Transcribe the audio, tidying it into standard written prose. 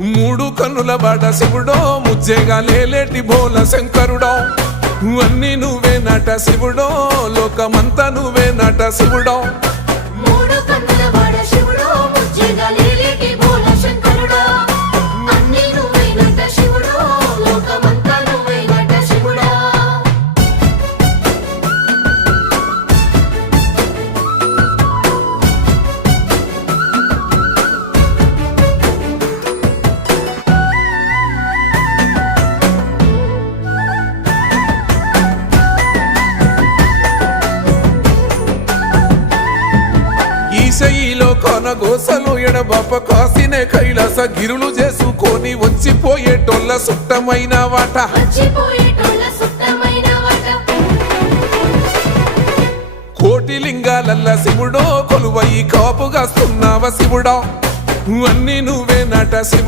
మూడు కన్నుల బాట శివుడో ముజ్జేగా లేలేటి బోల శంకరుడో అన్నీ నువ్వే నట శివుడో లోకమంతా నువ్వే నట శివుడో మూడు కన్నుల వాడ శివుడో ముజ్జేగా లేలేటి బోల శంకరుడో అన్నీ నువ్వే నట శివుడో లోకమంతా నువ్వే నట శివుడో ఈశయిలో కొనగోసలు ఎడబాప కాసినే కైలాస గిరులు చేసుకొని వచ్చిపోయేటోళ్ళ సుట్టమైన వాట వచ్చిపోయేటోళ్ళ సుత్తమైన వాట కోటి లింగాలల్ల శివుడో కొలువయి కాపుగాస్తున్నావ శివుడో అన్నీ నువ్వే నట శివుడో